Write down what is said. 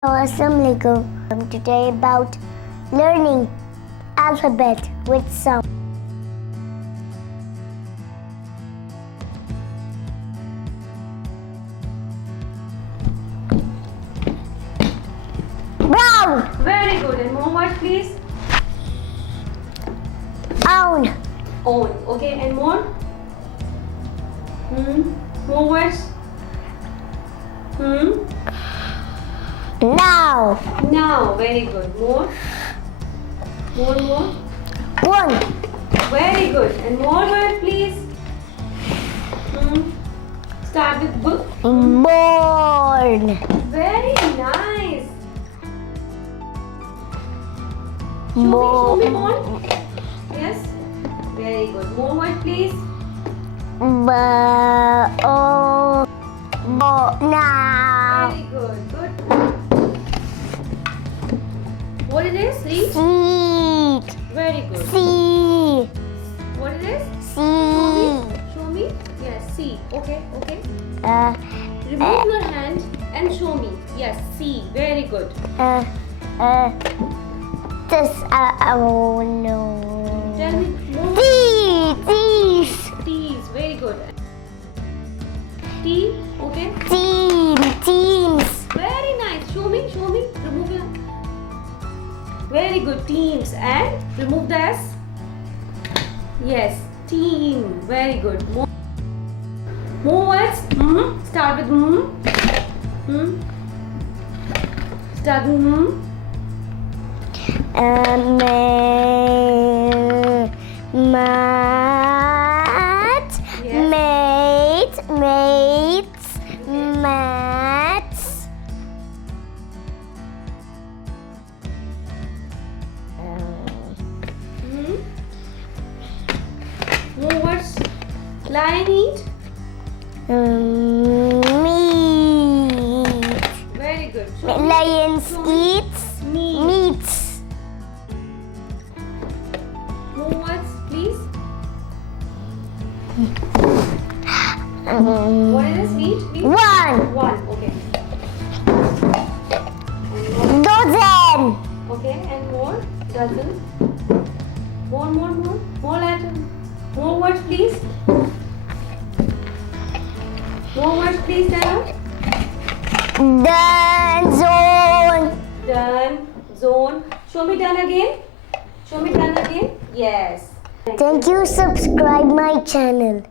Assalamualaikum. Today about learning alphabet with sound. Brown. Very good. And more words, please. Own. Own. Okay. And more. More words. Now. Now. Very good. More. More. One. Very good. And more words, please. Start with B. Born. Very nice. Show me born. Yes. Very good. More words, please. Now. Very good. Good. What it is? Read. Seat. Very good. See. What it is? See. Show me. Yes. See. Okay. Uh, Remove your hand and show me. Yes. See. Very good. This. Oh no. Tell me more. These. Tees. Very good. T. Okay. Teams. Very nice. Show me. Remove your. Very good. Teams. And remove the S. Yes. Team. Very good. More words. Start with Start with Mat. Yes. Mates. Mats. More words. Lion eat. Meat. Very good. Show me. Lions Show me. eats Meat. meats. More words, please. What is this? Meat, please. One. Okay. Dozen. Okay, and more. Dozen. More letters. More words, please. More words, please, Dana. Zone. Done. Zone. Show me done again. Yes. Thank you. Subscribe my channel.